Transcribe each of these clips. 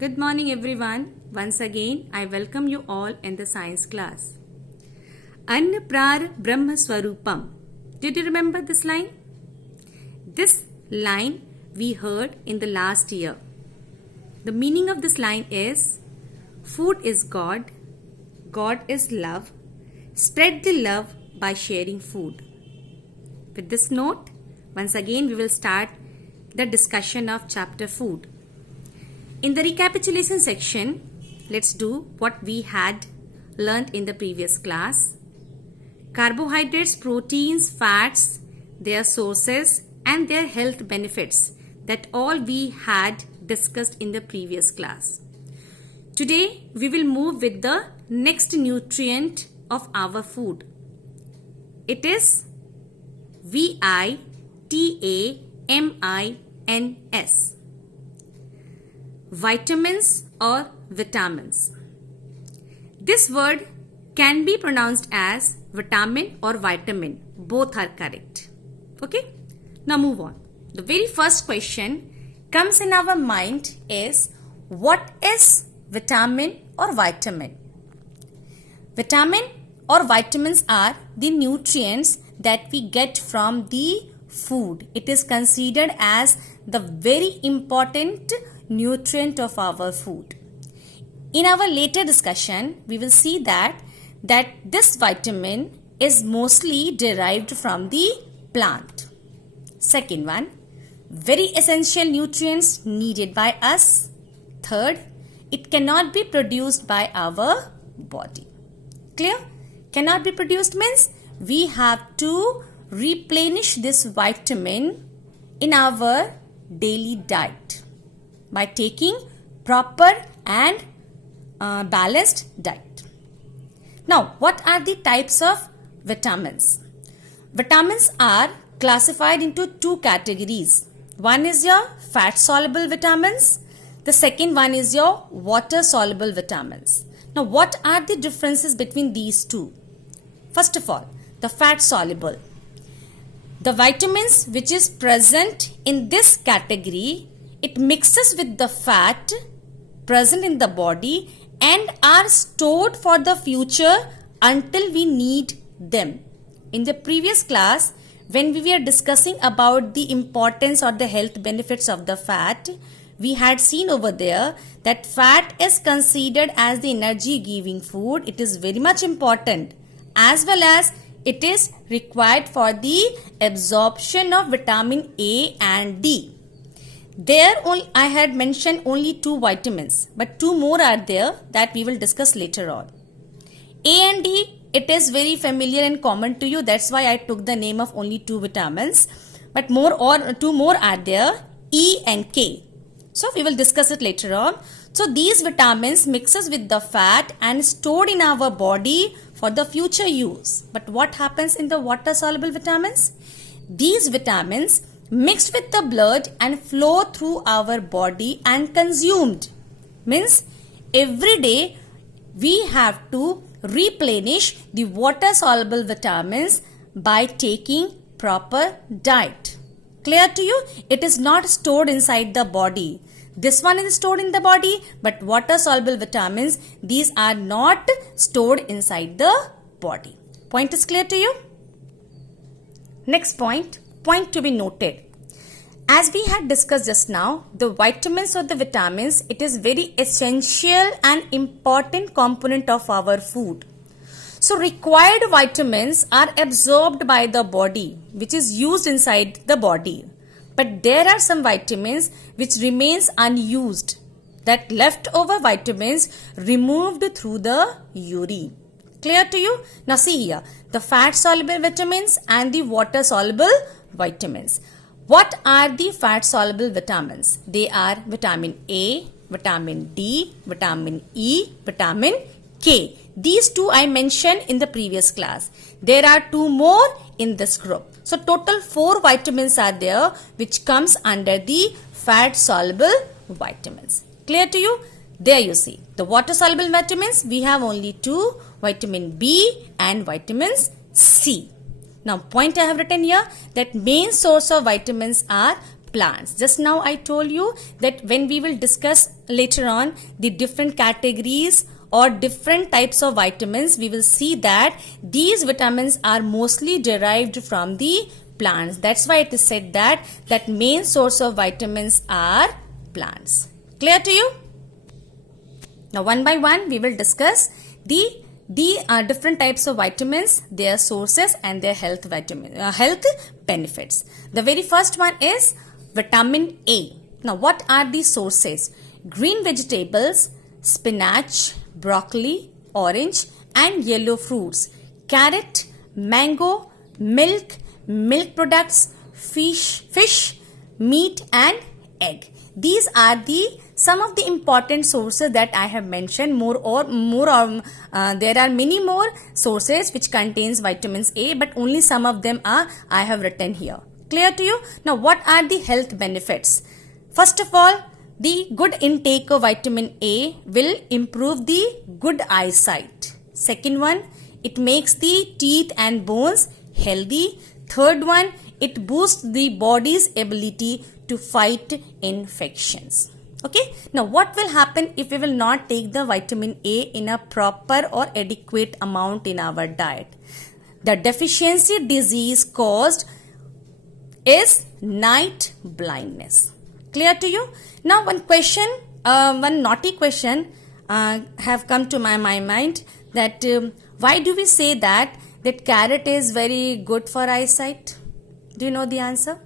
Good morning everyone. Once again, I welcome you all in the science class. Anna Prar Brahma Swarupam. Did you remember this line? This line we heard in the last year. The meaning of this line is food is God, God is love. Spread the love by sharing food. With this note, once again we will start the discussion of chapter food. In the recapitulation section, let's do what we had learned in the previous class. Carbohydrates, proteins, fats, their sources and their health benefits, that all we had discussed in the previous class. Today we will move with the next nutrient of our food. It is vitamins. Vitamins or vitamins. This word can be pronounced as vitamin or vitamin. Both are correct. Okay? Now move on. The very first question comes in our mind is, what is vitamin or vitamin? Vitamin or vitamins are the nutrients that we get from the food. It is considered as the very important nutrient of our food. In our later discussion, we will see that this vitamin is mostly derived from the plant. Second one, very essential nutrients needed by us. Third, it cannot be produced by our body. Clear? Cannot be produced means we have to replenish this vitamin in our daily diet by taking proper and balanced diet. Now, what are the types of vitamins? Vitamins are classified into two categories. One is your fat-soluble vitamins. The second one is your water-soluble vitamins. Now, what are the differences between these two? First of all, the fat-soluble. The vitamins which is present in this category, it mixes with the fat present in the body and are stored for the future until we need them. In the previous class, when we were discussing about the importance or the health benefits of the fat, we had seen over there that fat is considered as the energy giving food. It is very much important, as well as it is required for the absorption of vitamin A and D. There I had mentioned only two vitamins, but two more are there that we will discuss later on. A and D, it is very familiar and common to you. That's why I took the name of only two vitamins. But two more are there, E and K. So we will discuss it later on. So these vitamins mixes with the fat and stored in our body for the future use. But what happens in the water-soluble vitamins? These vitamins mixed with the blood and flow through our body and consumed. Means every day we have to replenish the water-soluble vitamins by taking proper diet. Clear to you? It is not stored inside the body. This one is stored in the body, but water-soluble vitamins, these are not stored inside the body. Point is clear to you? Next point to be noted. As we had discussed just now, the vitamins or the vitamins, it is very essential and important component of our food. So required vitamins are absorbed by the body, which is used inside the body. But there are some vitamins which remains unused, that leftover vitamins removed through the urine. Clear to you? Now see here, the fat-soluble vitamins and the water-soluble vitamins. What are the fat-soluble vitamins? They are vitamin A, vitamin D, vitamin E, vitamin K. These two I mentioned in the previous class. There are two more in this group. So total 4 vitamins are there which comes under the fat-soluble vitamins. Clear to you? There you see. The water-soluble vitamins, we have only 2, vitamin B and vitamins C. Now point I have written here that main source of vitamins are plants. Just now I told you that when we will discuss later on the different categories or different types of vitamins, we will see that these vitamins are mostly derived from the plants. That's why it is said that main source of vitamins are plants. Clear to you? Now one by one we will discuss the different types of vitamins, their sources and their health benefits. The very first one is vitamin A. Now what are the sources? Green vegetables, spinach, broccoli, orange and yellow fruits, carrot, mango, milk products, fish, meat and egg. These are some of the important sources that I have mentioned. There are many more sources which contains vitamins A, but only some of them I have written here. Clear to you? Now what are the health benefits? First of all, the good intake of vitamin A will improve the good eyesight. Second one, it makes the teeth and bones healthy. Third one, it boosts the body's ability to fight infections. Okay, now what will happen if we will not take the vitamin A in a proper or adequate amount in our diet? The deficiency disease caused is night blindness. Clear to you? Now one naughty question have come to my mind, that why do we say that carrot is very good for eyesight? Do you know the answer?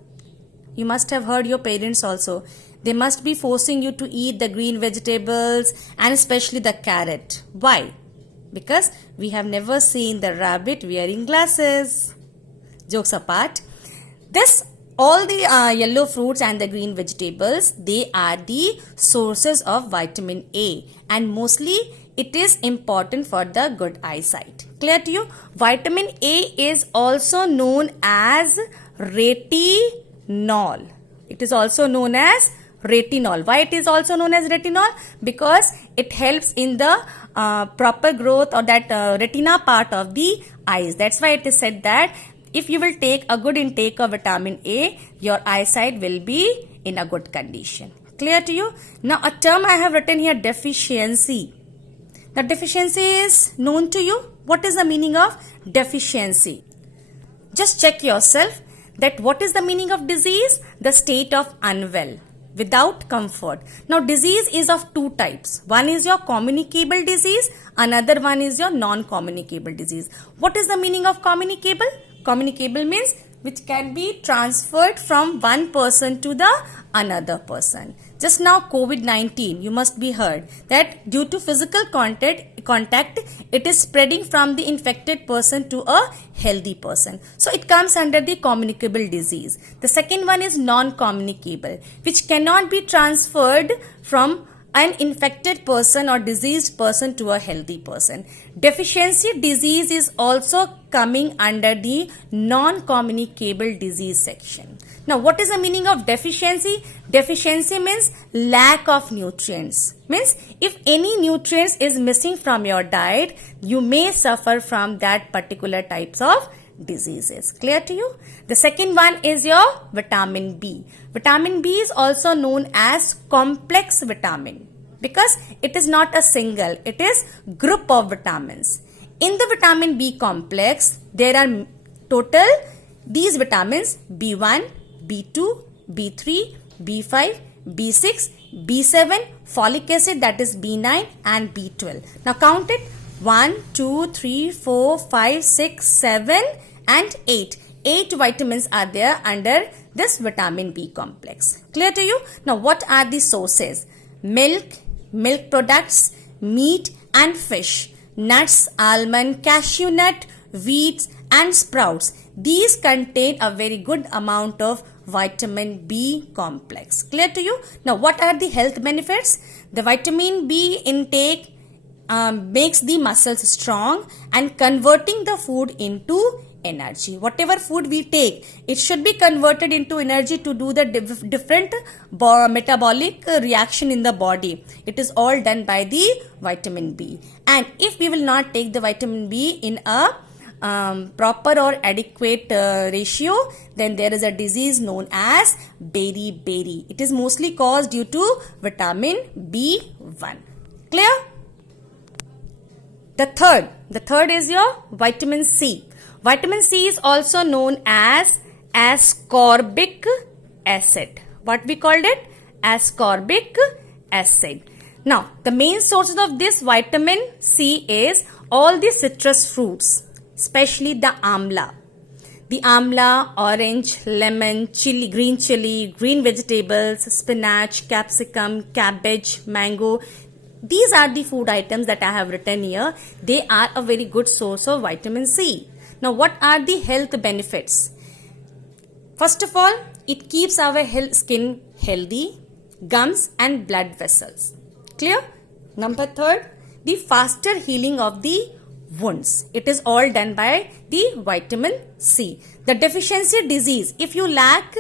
You must have heard your parents also. They must be forcing you to eat the green vegetables and especially the carrot. Why? Because we have never seen the rabbit wearing glasses. Jokes apart. All the yellow fruits and the green vegetables, they are the sources of vitamin A, and mostly it is important for the good eyesight. Clear to you? Vitamin A is also known as retinol. It is also known as retinol. Why it is also known as retinol? Because it helps in the proper growth or that retina part of the eyes. That's why it is said that if you will take a good intake of vitamin A, your eyesight will be in a good condition. Clear to you? Now a term I have written here, deficiency. The deficiency is known to you. What is the meaning of deficiency? Just check yourself that what is the meaning of disease? The state of unwell, without comfort. Now disease is of two types. One is your communicable disease, another one is your non-communicable disease. What is the meaning of communicable? Communicable means which can be transferred from one person to the another person. Just now COVID-19, you must be heard that due to physical contact, it is spreading from the infected person to a healthy person. So it comes under the communicable disease. The second one is non-communicable, which cannot be transferred from an infected person or diseased person to a healthy person. Deficiency disease is also coming under the non-communicable disease section. Now what is the meaning of deficiency? Deficiency means lack of nutrients. Means if any nutrients is missing from your diet, you may suffer from that particular types of diseases. Clear to you? The second one is your vitamin B. Vitamin B is also known as complex vitamin because it is not a single, it is group of vitamins. In the vitamin B complex, there are total these vitamins B1, B2, B3, B5, B6, B7, folic acid that is B9 and B12. Now count it. 1, 2, 3, 4, 5, 6, 7 and 8. 8 vitamins are there under this vitamin B complex. Clear to you? Now what are the sources? Milk products, meat and fish, nuts, almond, cashew nut, wheat and sprouts. These contain a very good amount of vitamin B complex. Clear to you? Now what are the health benefits? The vitamin B intake makes the muscles strong and converting the food into energy. Whatever food we take, it should be converted into energy to do the different metabolic reaction in the body. It is all done by the vitamin B. And if we will not take the vitamin B in a proper or adequate ratio, then there is a disease known as beriberi. It is mostly caused due to vitamin B1. Clear? The third is your vitamin C. Vitamin C is also known as ascorbic acid. What we called it? Ascorbic acid. Now, the main sources of this vitamin C is all the citrus fruits, especially the amla. The amla, orange, lemon, chili, green vegetables, spinach, capsicum, cabbage, mango. These are the food items that I have written here. They are a very good source of vitamin C. Now, what are the health benefits? First of all, it keeps our skin healthy, gums and blood vessels. Clear? Number third, the faster healing of the wounds. It is all done by the vitamin C. The deficiency disease, if you lack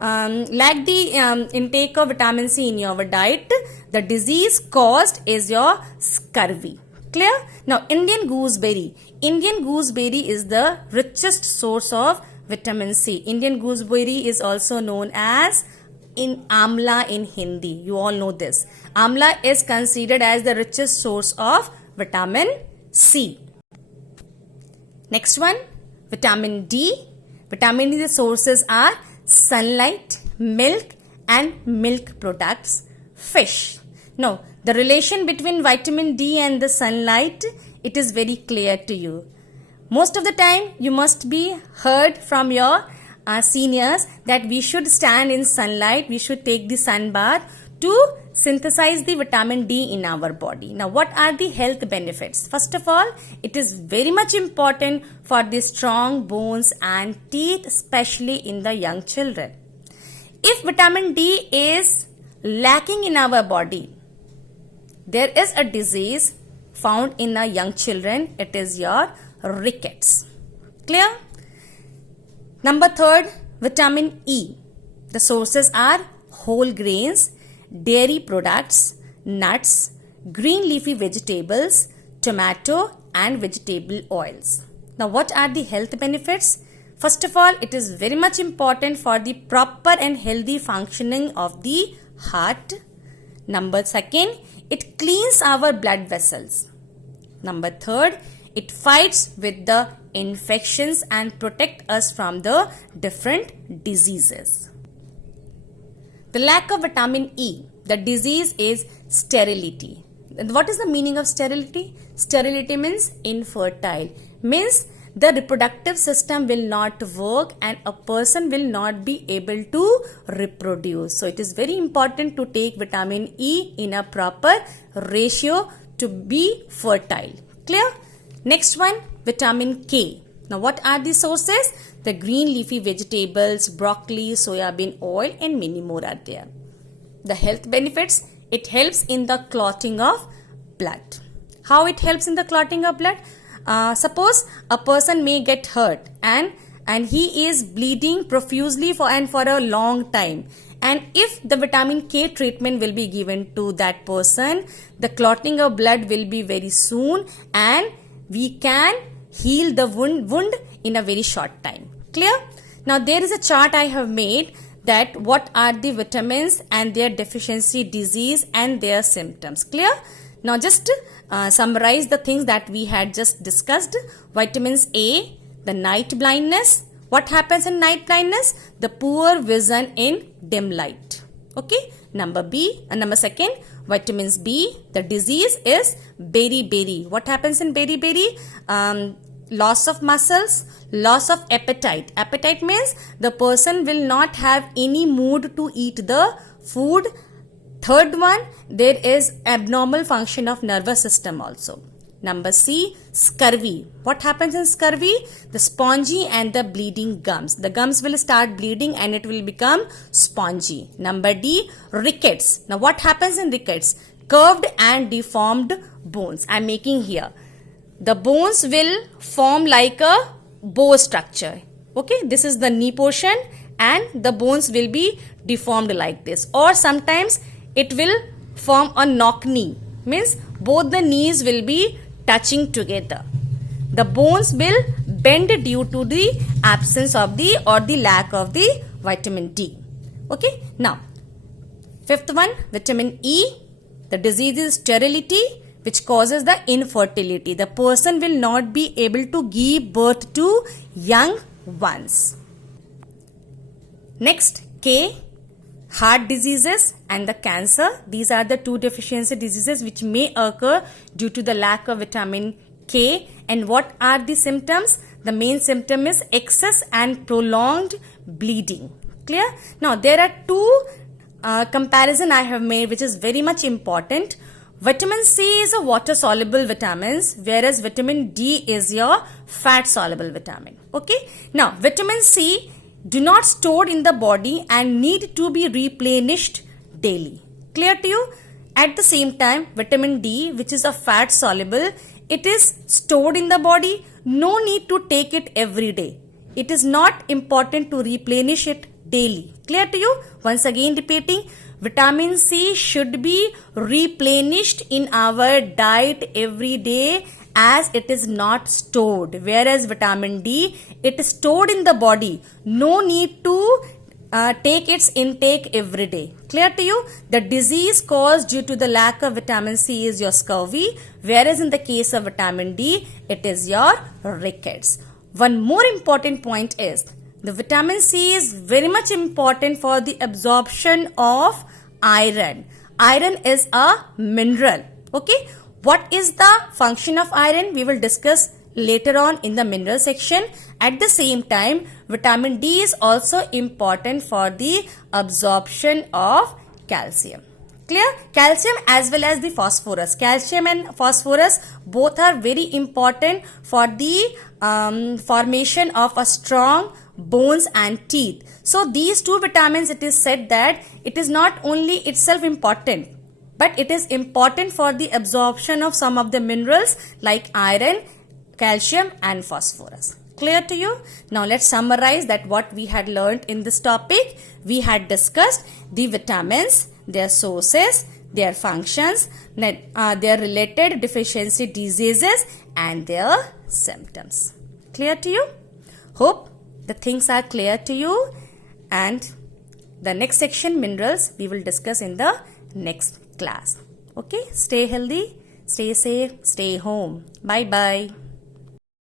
lack the intake of vitamin C in your diet, the disease caused is your scurvy. Clear? Now, Indian gooseberry. Indian gooseberry is the richest source of vitamin C. Indian gooseberry is also known as amla in Hindi. You all know this. Amla is considered as the richest source of vitamin C. Next one, vitamin D. Vitamin D, the sources are sunlight, milk and milk products, fish. Now, the relation between vitamin D and the sunlight, it is very clear to you. Most of the time, you must be heard from your seniors that we should stand in sunlight, we should take the sun bath to synthesize the vitamin D in our body. Now, what are the health benefits? First of all, it is very much important for the strong bones and teeth, especially in the young children. If vitamin D is lacking in our body, there is a disease found in the young children. It is your rickets. Clear? Number third, vitamin E. The sources are whole grains, dairy products, nuts, green leafy vegetables, tomato and vegetable oils. Now, what are the health benefits? First of all, it is very much important for the proper and healthy functioning of the heart. Number second, it cleans our blood vessels. Number third, it fights with the infections and protect us from the different diseases. The lack of vitamin E, the disease is sterility. What is the meaning of sterility? Sterility means infertile. Means the reproductive system will not work and a person will not be able to reproduce. So it is very important to take vitamin E in a proper ratio to be fertile. Clear? Next one, vitamin K. Now, what are the sources? The green leafy vegetables, broccoli, soybean oil and many more are there. The health benefits, it helps in the clotting of blood. How it helps in the clotting of blood? Suppose a person may get hurt and he is bleeding profusely for a long time. And if the vitamin K treatment will be given to that person, the clotting of blood will be very soon and we can heal the wound in a very short time. Clear? Now, there is a chart I have made that what are the vitamins and their deficiency disease and their symptoms. Clear? Now, just summarize the things that we had just discussed. Vitamins A, the night blindness. What happens in night blindness? The poor vision in dim light. Okay. Number second, vitamins B. The disease is beriberi. What happens in beriberi? Loss of muscles, loss of appetite. Appetite means the person will not have any mood to eat the food. Third one, there is abnormal function of nervous system also. Number C, scurvy. What happens in scurvy? The spongy and the bleeding gums. The gums will start bleeding and it will become spongy. Number D, rickets. Now, what happens in rickets? Curved and deformed bones. I am making here. The bones will form like a bow structure. Okay, this is the knee portion and the bones will be deformed like this. Or sometimes it will form a knock knee. Means both the knees will be touching together. The bones will bend due to the absence of the or the lack of the vitamin D. Okay, now fifth one, vitamin E. The disease is sterility, which causes the infertility. The person will not be able to give birth to young ones. Next, K, heart diseases and the cancer. These are the two deficiency diseases which may occur due to the lack of vitamin K. And what are the symptoms? The main symptom is excess and prolonged bleeding. Clear? Now, there are two comparison I have made which is very much important. Vitamin C is a water soluble vitamins, whereas vitamin D is your fat soluble vitamin. Okay. Now, vitamin C do not stored in the body and need to be replenished daily. Clear to you? At the same time, vitamin D, which is a fat soluble, it is stored in the body. No need to take it every day. It is not important to replenish it daily. Clear to you? Once again repeating, vitamin C should be replenished in our diet every day as it is not stored. Whereas vitamin D, it is stored in the body. No need to take its intake every day. Clear to you? The disease caused due to the lack of vitamin C is your scurvy, whereas in the case of vitamin D, it is your rickets. One more important point is, the vitamin C is very much important for the absorption of iron. Iron is a mineral. Okay. What is the function of iron? We will discuss later on in the mineral section. At the same time, vitamin D is also important for the absorption of calcium. Clear? Calcium as well as the phosphorus. Calcium and phosphorus both are very important for the formation of a strong bones and teeth. So these two vitamins, it is said that it is not only itself important, but it is important for the absorption of some of the minerals like iron, calcium and phosphorus. Clear to you? Now let's summarize that what we had learned in this topic. We had discussed the vitamins, their sources, their functions, their related deficiency diseases and their symptoms. Clear to you? Hope the things are clear to you, and the next section, minerals, we will discuss in the next class. Okay, stay healthy, stay safe, stay home. Bye bye.